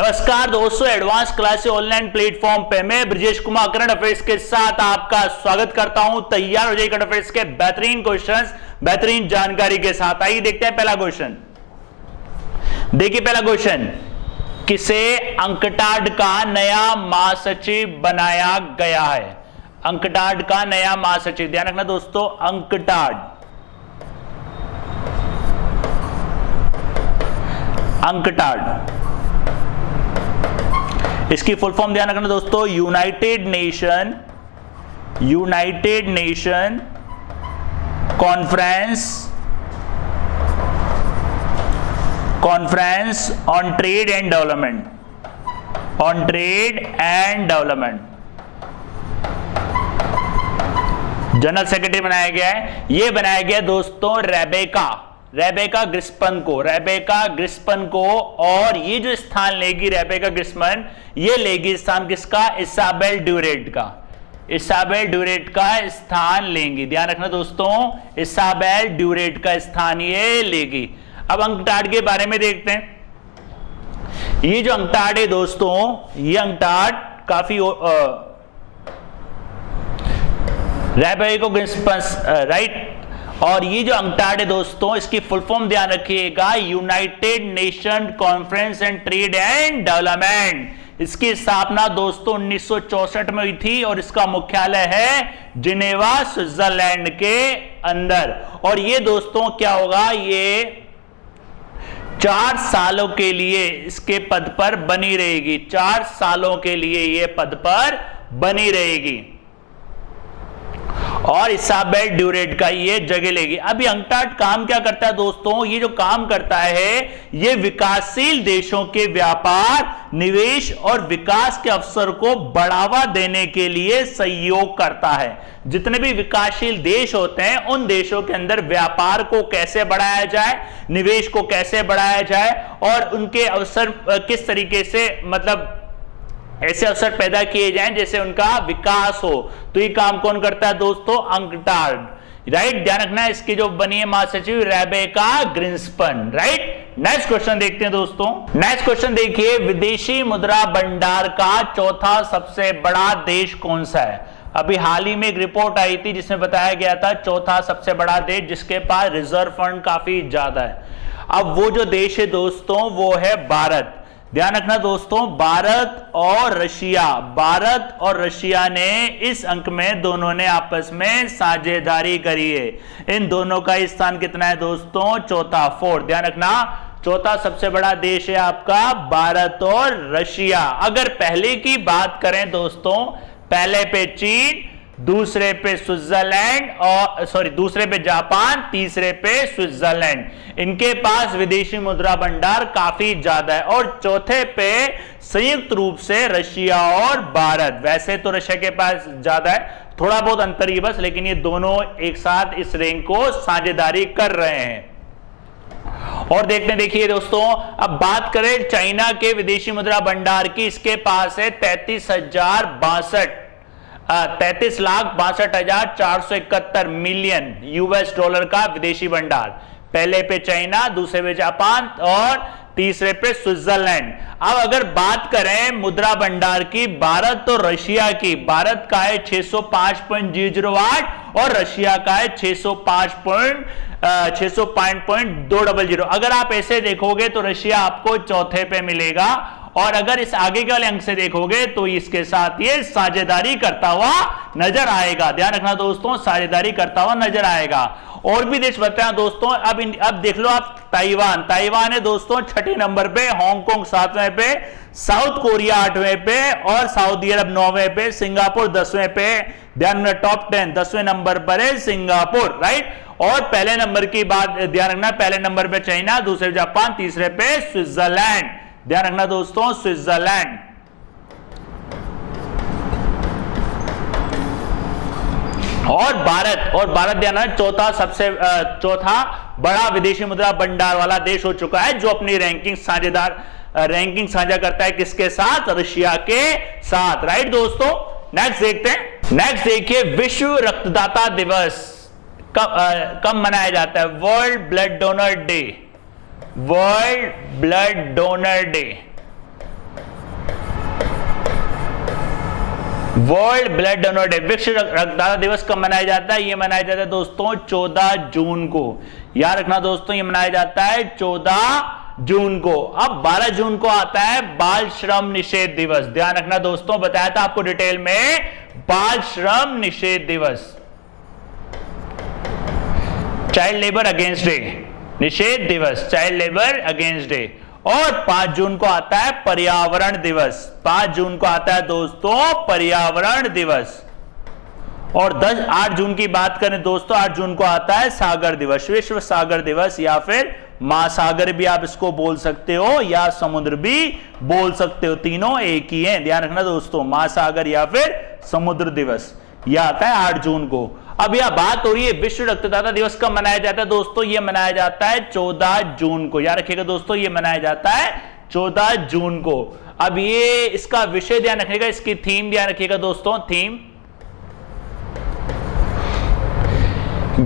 नमस्कार दोस्तों, advance class online platform पे मैं ब्रजेश कुमार करंट अफेयर्स के साथ आपका स्वागत करता हूं। तैयार हो जाइए करंट अफेयर्स के बेहतरीन क्वेश्चंस, बेहतरीन जानकारी के साथ। आइए देखते हैं पहला क्वेश्चन। देखिए पहला क्वेश्चन, किसे अंकटाड का नया महासचिव बनाया गया है? अंकटाड का नया महासचिव, ध्यान रखना दोस्तों, अंकटाड इसकी फुल फॉर्म ध्यान रखना दोस्तों, United nation conference on trade and development, general secretary बनाया गया है। यह बनाया गया दोस्तों रेबेका ग्रिस्पन को, और ये जो स्थान लेगी रेबेका ग्रिस्पन, ये लेगी स्थान किसका? इसाबेल ड्यूरेट का स्थान लेंगी। ध्यान रखना दोस्तों, इसाबेल ड्यूरेट का स्थान ये लेगी। अब अंकटाड के बारे में देखते हैं। ये जो अंकटाड है दोस्तों, ये अंकटाड काफी रेबेका ग्रिस्पन, राइट। और ये जो अंकटाड है दोस्तों, इसकी फुल फॉर्म ध्यान रखिएगा, United nation conference and trade and development. इसकी स्थापना दोस्तों 1964 में हुई थी और इसका मुख्यालय है जिनेवा, स्विट्जरलैंड के अंदर। और ये दोस्तों क्या होगा, ये 4 सालों के लिए इसके पद पर बनी रहेगी। 4 सालों के लिए ये पद पर बनी रहेगी और इसाबेल ड्यूरेट का ये जगह लेगी। अभी अंकटाड काम क्या करता है दोस्तों? ये जो काम करता है, ये विकासशील देशों के व्यापार, निवेश और विकास के अवसर को बढ़ावा देने के लिए सहयोग करता है। जितने भी विकासशील देश होते हैं, उन देशों के अंदर व्यापार को कैसे बढ़ाया जाए, निवेश को कैसे बढ़ाया जाए और उनके अवसर किस तरीके से, मतलब ऐसे अवसर पैदा किए जाएं जैसे उनका विकास हो। तो ये काम कौन करता है दोस्तों? UNCTAD, right. ध्यान रखना, इसकी जो बनी है महासचिव रेबेका ग्रिस्पन, राइट। नेक्स्ट क्वेश्चन देखते हैं दोस्तों। नेक्स्ट क्वेश्चन देखिए, विदेशी मुद्रा भंडार का चौथा सबसे बड़ा देश कौन सा है? अभी हाल ही में एक रिपोर्ट आई थी जिसमें बताया गया था चौथा सबसे बड़ा देश जिसके पास रिजर्व फंड काफी ज्यादा है। अब वो जो देश है दोस्तों, वो है भारत। ध्यान रखना दोस्तों, भारत और रशिया ने इस अंक में दोनों ने आपस में साझेदारी करी है। इन दोनों का स्थान कितना है दोस्तों? चौथा, 4। ध्यान रखना, चौथा सबसे बड़ा देश है आपका भारत और रशिया। अगर पहले की बात करें दोस्तों, पहले पे चीन, दूसरे पे स्विट्जरलैंड और दूसरे पे जापान, तीसरे पे स्विट्जरलैंड। इनके पास विदेशी मुद्रा भंडार काफी ज्यादा है। और चौथे पे संयुक्त रूप से रशिया और भारत। वैसे तो रशिया के पास ज्यादा है, थोड़ा बहुत अंतर ही बस, लेकिन ये दोनों एक साथ इस रैंक को साझेदारी कर रहे हैं। और देखिए दोस्तों, अब बात करें चाइना के विदेशी मुद्रा भंडार की, इसके पास है 33,62,471 मिलियन यूएस डॉलर का विदेशी भंडार। पहले पे चाइना, दूसरे पे जापान और तीसरे पे स्विट्जरलैंड। अब अगर बात करें मुद्रा भंडार की भारत और रशिया की, भारत का है 605.008 और रशिया का है 605.200। अगर आप ऐसे देखोगे तो रशिया आपको चौथे पे मिलेगा, और अगर इस आगे के वाले अंक से देखोगे तो इसके साथ ये साझेदारी करता हुआ नजर आएगा। ध्यान रखना दोस्तों, साझेदारी करता हुआ नजर आएगा। और भी देश बताएं दोस्तों। अब देख लो आप, ताइवान है दोस्तों 6ठे नंबर पे, हांगकांग 7वें पे, साउथ कोरिया 8वें पे और सऊदी अरब 9वें पे, सिंगापुर 10वें पे। ध्यान रखना, टॉप 10 10वें नंबर पर है सिंगापुर, राइट। और पहले नंबर की बात ध्यान रखना, पहले नंबर पे चाइना, दूसरे जापान, तीसरे पे स्विट्जरलैंड। ध्यान रखना दोस्तों, स्विट्जरलैंड। और भारत ध्यान रखना, चौथा बड़ा विदेशी मुद्रा भंडार वाला देश हो चुका है, जो अपनी रैंकिंग साझा करता है किसके साथ? रशिया के साथ, राइट दोस्तों। नेक्स्ट देखते हैं। नेक्स्ट देखिए, विश्व रक्तदाता दिवस कब मनाया जाता है? World blood donor day. World blood donor day, विश्व रक्तदाता दिवस कब मनाया जाता है? ये मनाया जाता है दोस्तों 14 जून को। याद रखना दोस्तों, ये मनाया जाता है 14 जून को। अब 12 जून को आता है बाल श्रम निषेध दिवस। ध्यान रखना दोस्तों, बताया था आपको डिटेल में, बाल श्रम निषेध दिवस, चाइल्ड लेबर अगेंस्ट डे, निषेध दिवस, चाइल्ड लेबर अगेंस्ट डे। और 5 जून को आता है पर्यावरण दिवस। 5 जून को आता है दोस्तों पर्यावरण दिवस। और 8 जून की बात करें दोस्तों, 8 जून को आता है सागर दिवस, विश्व सागर दिवस, या फिर महासागर भी आप इसको बोल सकते हो, या समुद्र भी बोल सकते हो, तीनों एक ही हैं। ध्यान रखना दोस्तों, महासागर या फिर समुद्र दिवस, यह आता है 8 जून को। अब यह बात हो रही है विश्व रक्तदाता दिवस कब मनाया जाता है दोस्तों? यह मनाया जाता है 14 जून को। याद रखिएगा दोस्तों, यह मनाया जाता है 14 जून को। अब ये इसका विषय ध्यान रखिएगा, इसकी थीम ध्यान रखिएगा दोस्तों, theme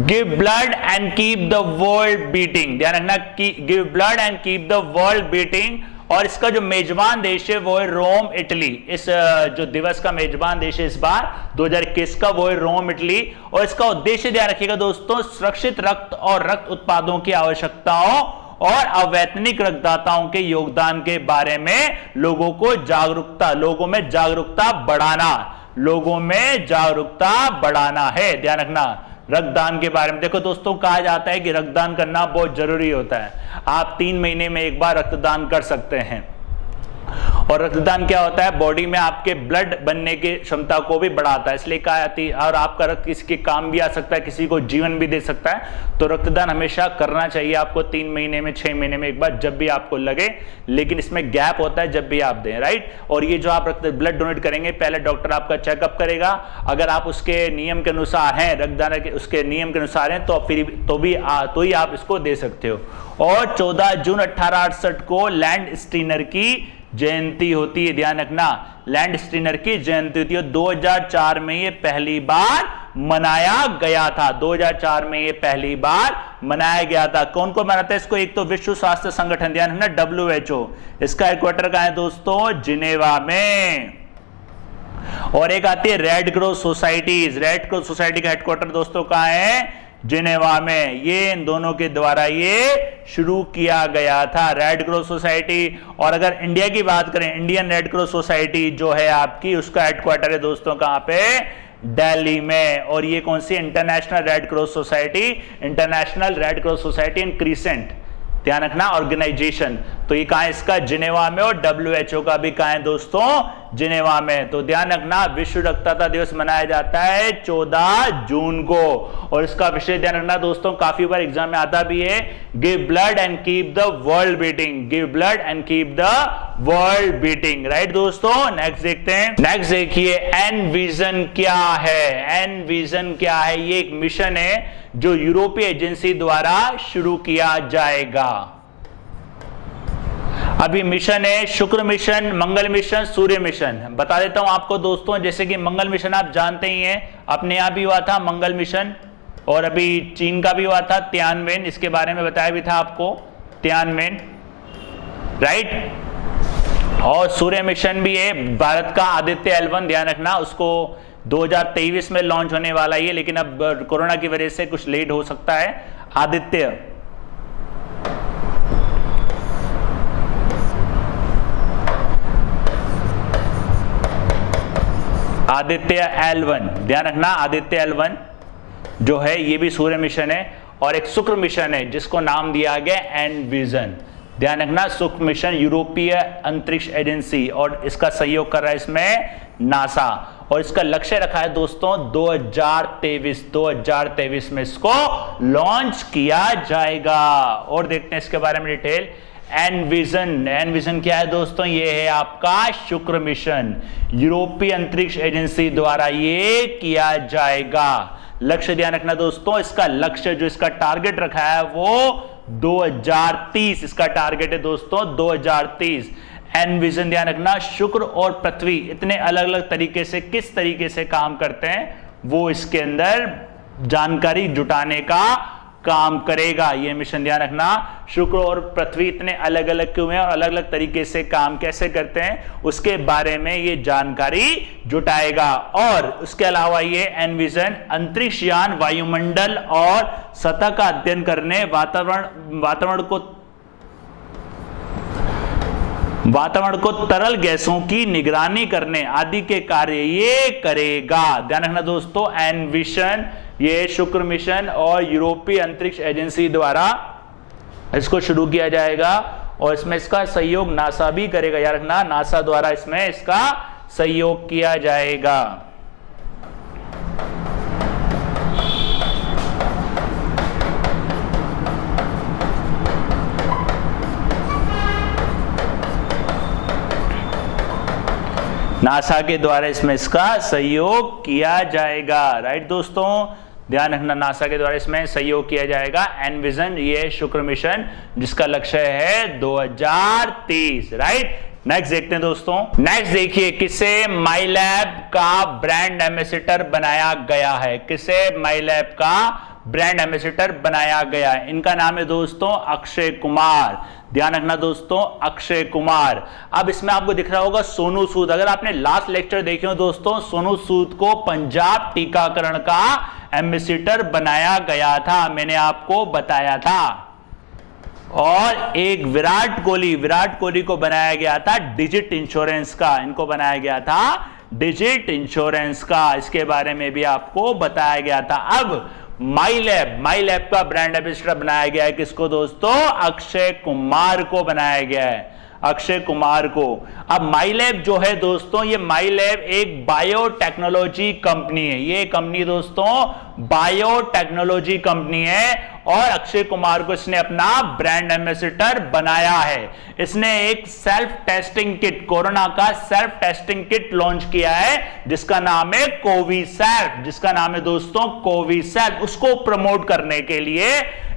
give blood and keep the world beating. ध्यान रखना, give blood and keep the world beating. और इसका जो मेजबान देश है वो है रोम, इटली। इस जो दिवस का मेजबान देश है इस बार 2021 का, वो है रोम, इटली। और इसका उद्देश्य ध्यान रखिएगा दोस्तों, सुरक्षित रक्त और रक्त उत्पादों की आवश्यकताओं और अवैतनिक रक्तदाताओं के योगदान के बारे में लोगों को जागरूकता, लोगों में जागरूकता बढ़ाना, लोगों में जागरूकता बढ़ाना है। ध्यान रखना, रक्तदान के बारे में देखो दोस्तों, कहा जाता है कि रक्तदान करना बहुत जरूरी होता है। आप 3 महीने में एक बार रक्तदान कर सकते हैं। और रक्तदान क्या होता है? बॉडी में आपके ब्लड बनने की क्षमता को भी बढ़ाता है, इसलिए कहा जाती है। और आपका रक्त किसी के काम भी आ सकता है, किसी को जीवन भी दे सकता है। तो रक्तदान हमेशा करना चाहिए आपको, 3 महीने में, 6 महीने में एक बार, जब भी आपको लगे। लेकिन इसमें गैप होता है जब भी आप दें, राइट। और ये जो आप ब्लड डोनेट करेंगे, पहले डॉक्टर आपका चेकअप करेगा। अगर आप उसके नियम के अनुसार हैं, रक्तदान के उसके नियम के अनुसार हैं, तो फिर तो ही आप इसको दे सकते हो। और 14 जून 1868 को लैंड स्टीनर की जयंती होती है। ध्यान रखना, लैंड स्टीनर की जयंती होती है। 2004 में ये पहली बार मनाया गया था। 2004 में ये पहली बार मनाया गया था। कौन कौन मनाता है इसको? एक तो विश्व स्वास्थ्य संगठन, ध्यान रखना, WHO। इसका हेडक्वार्टर कहां है दोस्तों? जिनेवा में। और एक आती है red cross societies. Red cross society का हेडक्वार्टर दोस्तों कहां है? जिनेवा में। ये इन दोनों के द्वारा ये शुरू किया गया था, रेड क्रॉस सोसाइटी। और अगर इंडिया की बात करें, इंडियन रेड क्रॉस सोसाइटी जो है आपकी, उसका हेडक्वार्टर है दोस्तों कहां पे? दिल्ली में। और ये कौन सी? International red cross society, international red cross society in crescent, ध्यान रखना, ऑर्गेनाइजेशन। तो ये कहां है इसका? जिनेवा में। और WHO का भी कहां है दोस्तों? जिनेवा में। तो ध्यान रखना, विश्व रक्तदाता दिवस मनाया जाता है 14 जून को। और इसका विषय ध्यान रखना दोस्तों, काफी बार एग्जाम में आता भी है, give blood and keep the world beating, give blood and keep the world beating, right दोस्तों। नेक्स्ट देखते हैं। नेक्स्ट देखिए, एनविजन क्या है? एनविजन क्या है? ये एक मिशन है जो यूरोपीय एजेंसी द्वारा शुरू किया जाएगा। अभी मिशन है शुक्र मिशन, मंगल मिशन, सूर्य मिशन। बता देता हूं आपको दोस्तों, जैसे कि मंगल मिशन आप जानते ही हैं, अपने यहां भी हुआ था मंगल मिशन। और अभी चीन का भी हुआ था तियानवेन, इसके बारे में बताया भी था आपको, तियानवेन, राइट। और सूर्य मिशन भी है भारत का, आदित्य L1, ध्यान रखना, उसको 2023 में लॉन्च होने वाला है, लेकिन अब कोरोना की वजह से कुछ लेट हो सकता है। आदित्य L1, ध्यान रखना, आदित्य L1 जो है ये भी सूर्य मिशन है। और एक शुक्र मिशन है जिसको नाम दिया गया एनविजन, ध्यान रखना, शुक्र मिशन, यूरोपीय अंतरिक्ष एजेंसी, और इसका सहयोग कर रहा है इसमें नासा। और इसका लक्ष्य रखा है दोस्तों 2023 में इसको लॉन्च किया जाएगा। और देखते हैं इसके बारे में डिटेल। एनविजन, एनविजन क्या है दोस्तों? ये है आपका शुक्र मिशन, यूरोपीय अंतरिक्ष एजेंसी द्वारा ये किया जाएगा। लक्ष्य ध्यान रखना दोस्तों, इसका लक्ष्य जो इसका टारगेट रखा है वो 2030, इसका टारगेट है दोस्तों 2030। एनविजन ध्यान रखना, शुक्र और पृथ्वी इतने अलग अलग तरीके से किस तरीके से काम करते हैं वो इसके अंदर जानकारी जुटाने का काम करेगा। ये मिशन ध्यान रखना, शुक्र और पृथ्वी इतने अलग अलग क्यों हैं और अलग अलग तरीके से काम कैसे करते हैं उसके बारे में ये जानकारी जुटाएगा। और उसके अलावा ये एनविजन अंतरिक्ष यान वायुमंडल और सतह का अध्ययन करने, वातावरण को तरल गैसों की निगरानी करने आदि के कार्य ये करेगा। ध्यान रखना दोस्तों, एनविशन ये शुक्र मिशन और यूरोपीय अंतरिक्ष एजेंसी द्वारा इसको शुरू किया जाएगा और इसमें इसका सहयोग नासा भी करेगा। याद रखना, नासा द्वारा इसमें इसका सहयोग किया जाएगा। नासा के द्वारा इसमें इसका सहयोग किया जाएगा। राइट दोस्तों, ध्यान रखना, नासा के द्वारा इसमें सहयोग किया जाएगा। एनविजन ये शुक्र मिशन जिसका लक्ष्य है 2030। राइट, नेक्स्ट देखते हैं दोस्तों। नेक्स्ट देखिए, किसे माईलैब का ब्रांड एम्बेसडर बनाया गया है? किसे माईलैब का ब्रांड एम्बेसडर बनाया गया है? इनका नाम है दोस्तों अक्षय कुमार। ध्यान रखना दोस्तों, अक्षय कुमार। अब इसमें आपको दिख रहा होगा सोनू सूद। अगर आपने लास्ट लेक्चर देखे हो दोस्तों, सोनू सूद को पंजाब टीकाकरण का एम्बेसडर बनाया गया था, मैंने आपको बताया था। और एक विराट कोहली को बनाया गया था डिजिट इंश्योरेंस का। इनको बनाया गया था डिजिट इंश्योरेंस का, इसके बारे में भी आपको बताया गया था। अब माईलैब का ब्रांड एम्बेसडर बनाया गया है किसको दोस्तों? अक्षय कुमार को बनाया गया है, अक्षय कुमार को। अब माईलैब जो है दोस्तों, ये माईलैब एक बायोटेक्नोलॉजी कंपनी है। ये कंपनी दोस्तों बायोटेक्नोलॉजी कंपनी है और अक्षय कुमार को इसने अपना ब्रांड एम्बेसडर बनाया है। इसने एक सेल्फ टेस्टिंग किट, कोरोना का सेल्फ टेस्टिंग किट लॉन्च किया है जिसका नाम है कोविसेल्फ, जिसका नाम है दोस्तों कोविसेल्फ। उसको प्रमोट करने के लिए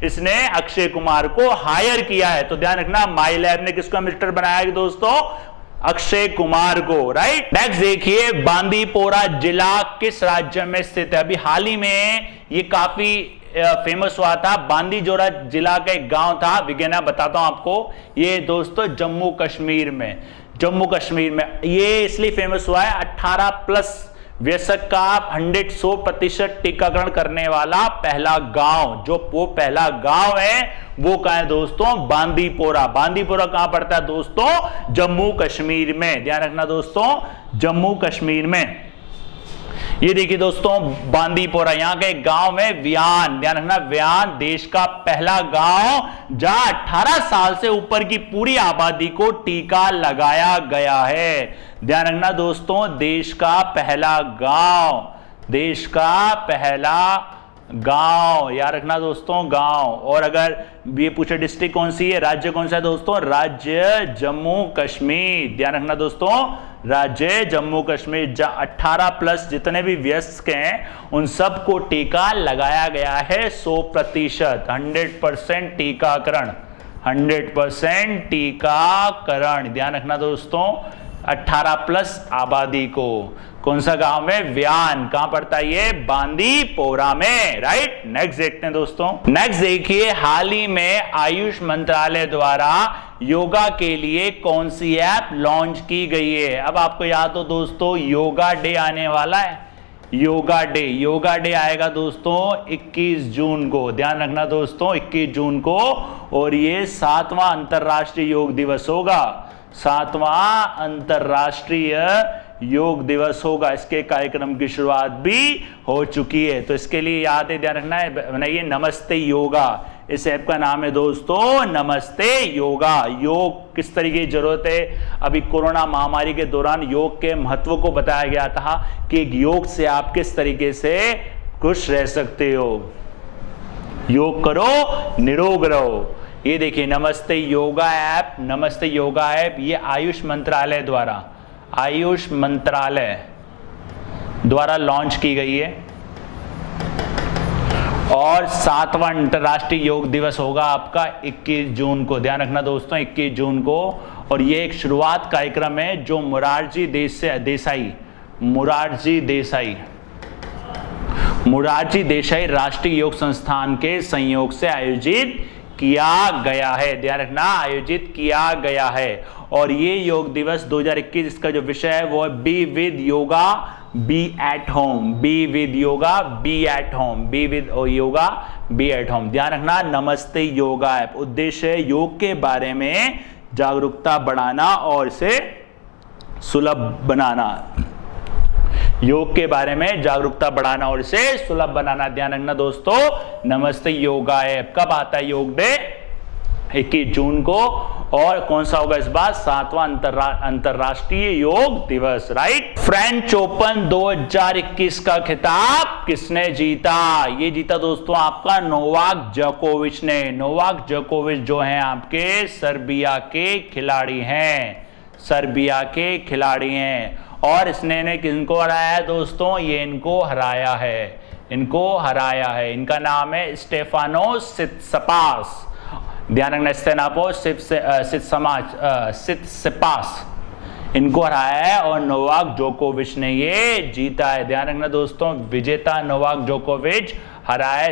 इसने अक्षय कुमार को हायर किया है। तो ध्यान रखना, माईलैब ने किसको एम्बेसडर बनाया है दोस्तों? अक्षय कुमार को। राइट, नेक्स्ट देखिए, बांदीपोरा जिला किस राज्य में स्थित है? अभी हाल ही में ये काफी फेमस हुआ था। बांदीजोरा जिला का एक गांव था, विज्ञान बताता हूं आपको। ये दोस्तों जम्मू कश्मीर में ये इसलिए फेमस हुआ है 18+ वयस्क का 100% टीकाकरण करने वाला पहला गांव, जो वो पहला गांव है वो कहां है दोस्तों? बांदीपोरा। बांदीपोरा कहां पड़ता है दोस्तों? जम्मू कश्मीर में। ध्यान रखना दोस्तों, जम्मू कश्मीर में। ये देखिए दोस्तों, बांदीपोरा, यहां का एक गांव है व्यान। ध्यान रखना, व्यान देश का पहला गांव जहां 18 साल से ऊपर की पूरी आबादी को टीका लगाया गया है। ध्यान रखना दोस्तों, देश का पहला गांव, याद रखना दोस्तों, गांव। और अगर ये पूछे डिस्ट्रिक्ट कौन सी है, राज्य कौन सा है दोस्तों? राज्य जम्मू कश्मीर। ध्यान रखना दोस्तों, राज्य जम्मू कश्मीर। 18+ जितने भी वयस्क हैं उन सबको टीका लगाया गया है 100%, 100% टीकाकरण, 100% टीकाकरण। ध्यान रखना दोस्तों, 18+ आबादी को। कौन सा गांव में? व्यान। कहां पड़ता है ये? बांदीपोरा में। राइट, नेक्स्ट देखते हैं दोस्तों। नेक्स्ट देखिए, हाल ही में आयुष मंत्रालय द्वारा योगा के लिए कौन सी ऐप लॉन्च की गई है? अब आपको याद हो दोस्तों, योगा डे आने वाला है। योगा डे आएगा दोस्तों 21 जून को। ध्यान रखना दोस्तों, 21 जून को। और ये 7वां अंतरराष्ट्रीय योग दिवस होगा, 7वां अंतरराष्ट्रीय योग दिवस होगा। इसके कार्यक्रम की शुरुआत भी हो चुकी है। तो इसके लिए याद है, ध्यान रखना है, बनाइए नमस्ते योगा। इस ऐप का नाम है दोस्तों नमस्ते योगा। योग किस तरीके की जरूरत है? अभी कोरोना महामारी के दौरान योग के महत्व को बताया गया था कि योग से आप किस तरीके से खुश रह सकते हो। योग करो, निरोग रहो। ये देखिए नमस्ते योगा ऐप, ये आयुष मंत्रालय द्वारा लॉन्च की गई है। और 7वां अंतरराष्ट्रीय योग दिवस होगा आपका 21 जून को। ध्यान रखना दोस्तों, 21 जून को। और ये एक शुरुआत कार्यक्रम है जो मुरारजी मोरारजी देसाई राष्ट्रीय योग संस्थान के संयोग से आयोजित किया गया है। ध्यान रखना, आयोजित किया गया है। और ये योग दिवस 2021 इसका जो विषय है वो है be with yoga be at home. Be with yoga be at home. Be with yoga be at home. ध्यान रखना, नमस्ते योगा ऐप उद्देश्य है योग के बारे में जागरूकता बढ़ाना और इसे सुलभ बनाना। योग के बारे में जागरूकता बढ़ाना और इसे सुलभ बनाना। ध्यान रखना दोस्तों, नमस्ते योगा ऐप कब आता है योग डे? 21 जून को। और कौन सा होगा इस बार? 7वां अंतरराष्ट्रीय योग दिवस, राइट। फ्रेंच ओपन 2021 का खिताब किसने जीता? ये जीता दोस्तों आपका नोवाक जोकोविच ने। नोवाक जोकोविच जो है आपके सर्बिया के खिलाड़ी हैं। सर्बिया के खिलाड़ी हैं। और इसने किनको हराया है दोस्तों? ये इनको हराया है। इनको हराया है। इनका नाम है स्टेफानोस सित्सिपास। ध्यान रखना, सित्सिपास इनको हराया है और नोवाक जोकोविच ने ये जीता है। ध्यान रखना दोस्तों, विजेता नोवाक जोकोविच, हराया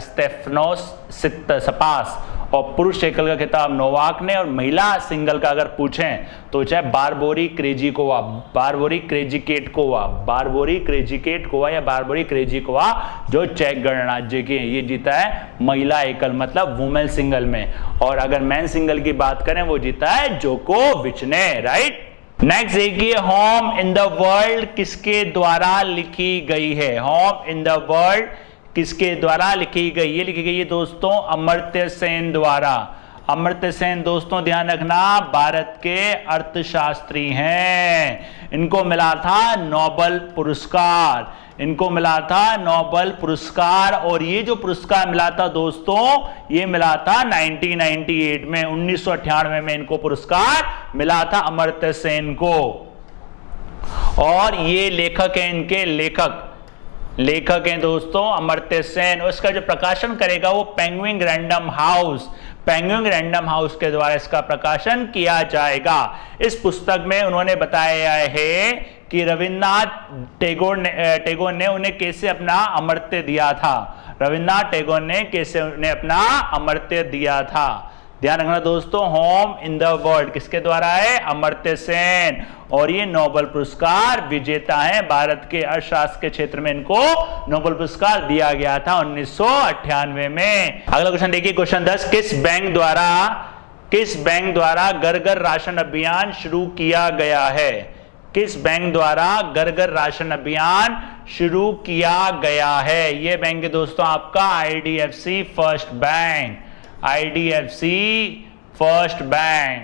स्टेफानोस सित्सिपास। और पुरुष एकल का खिताब नोवाक ने, और महिला सिंगल का अगर पूछें तो चाहे बारबोरी क्रेजिकोवा, बारबोरी क्रेजिकेटकोवा, बारबोरी क्रेजिकेटकोवा या बारबोरी क्रेजिकोवा जो चेक गणराज्य की है, ये जीता है महिला एकल मतलब वुमेन सिंगल में। और अगर मैन सिंगल की बात करें वो जीता है जोकोविच ने, राइट। नेक्स्ट देखिए, होम इन द वर्ल्ड किसके द्वारा लिखी गई है? होम इन द वर्ल्ड किसके द्वारा लिखी गई? ये लिखी गई है दोस्तों अमर्त्य सेन द्वारा। अमर्त्य सेन दोस्तों ध्यान रखना भारत के अर्थशास्त्री हैं। इनको मिला था नोबेल पुरस्कार। इनको मिला था नोबेल पुरस्कार। और ये जो पुरस्कार मिला था दोस्तों, ये मिला था 1998 में, 1998 में इनको पुरस्कार मिला था अमर्त्य सेन को। और ये लेखक है, इनके लेखक हैं दोस्तों अमर्त्य सेन। और इसका जो प्रकाशन करेगा वो penguin random house, penguin random house के द्वारा इसका प्रकाशन किया जाएगा। इस पुस्तक में उन्होंने बताया है कि रविन्द्रनाथ टैगोर ने उन्हें कैसे अपना अमर्त्य दिया था। रविन्द्रनाथ टैगोर ने कैसे उन्हें अपना अमर्त्य दिया था। ध्यान रखना दोस्तों, होम इन द वर्ल्ड किसके द्वारा है? अमर्त्य सेन। और ये नोबेल पुरस्कार विजेता हैं। भारत के अर्थशास्त्र के क्षेत्र में इनको नोबेल पुरस्कार दिया गया था 1998 में। अगला क्वेश्चन देखिए, क्वेश्चन 10, किस बैंक द्वारा घर घर राशन अभियान शुरू किया गया है? किस बैंक द्वारा घर घर राशन अभियान शुरू किया गया है? ये बैंक है दोस्तों आपका IDFC first bank. IDFC first bank,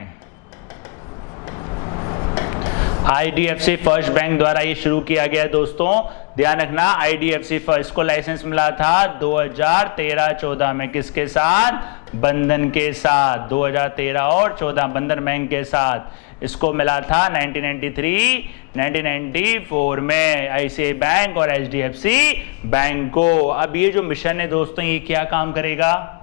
IDFC first bank द्वारा ये शुरू किया गया दोस्तों। ध्यान रखना, IDFC फर्स्ट को लाइसेंस मिला था 2013-14 में। किसके साथ? बंधन के साथ। 2013 और 14 बंधन बैंक के साथ। इसको मिला था 1993-1994 में ICICI बैंक और HDFC बैंक को। अब ये जो मिशन है दोस्तों, ये क्या काम करेगा?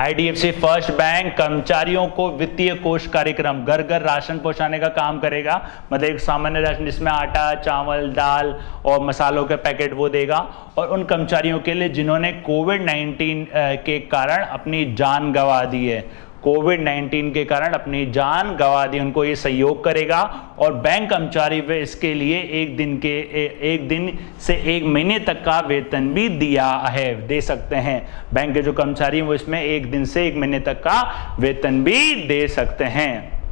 IDFC फर्स्ट बैंक कर्मचारियों को वित्तीय कोष कार्यक्रम घर घर राशन पहुंचाने का काम करेगा। मतलब एक सामान्य राशन जिसमें आटा, चावल, दाल और मसालों के पैकेट वो देगा। और उन कर्मचारियों के लिए जिन्होंने कोविड-19 के कारण अपनी जान गंवा दी है, कोविड-19 के कारण अपनी जान गंवा दी, उनको ये सहयोग करेगा। और बैंक कर्मचारी वे इसके लिए एक दिन से 1 महीने तक का वेतन भी दे सकते हैं। बैंक के जो कर्मचारी हैं वो इसमें 1 दिन से 1 महीने तक का वेतन भी दे सकते हैं।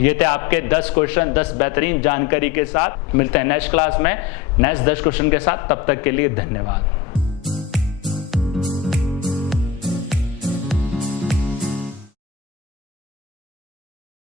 ये थे आपके 10 क्वेश्चन 10 बेहतरीन जानकारी के साथ। मिलते हैं नेक्स्ट क्लास में नेक्स्ट 10 क्वेश्चन के साथ। तब तक के लिए धन्यवाद।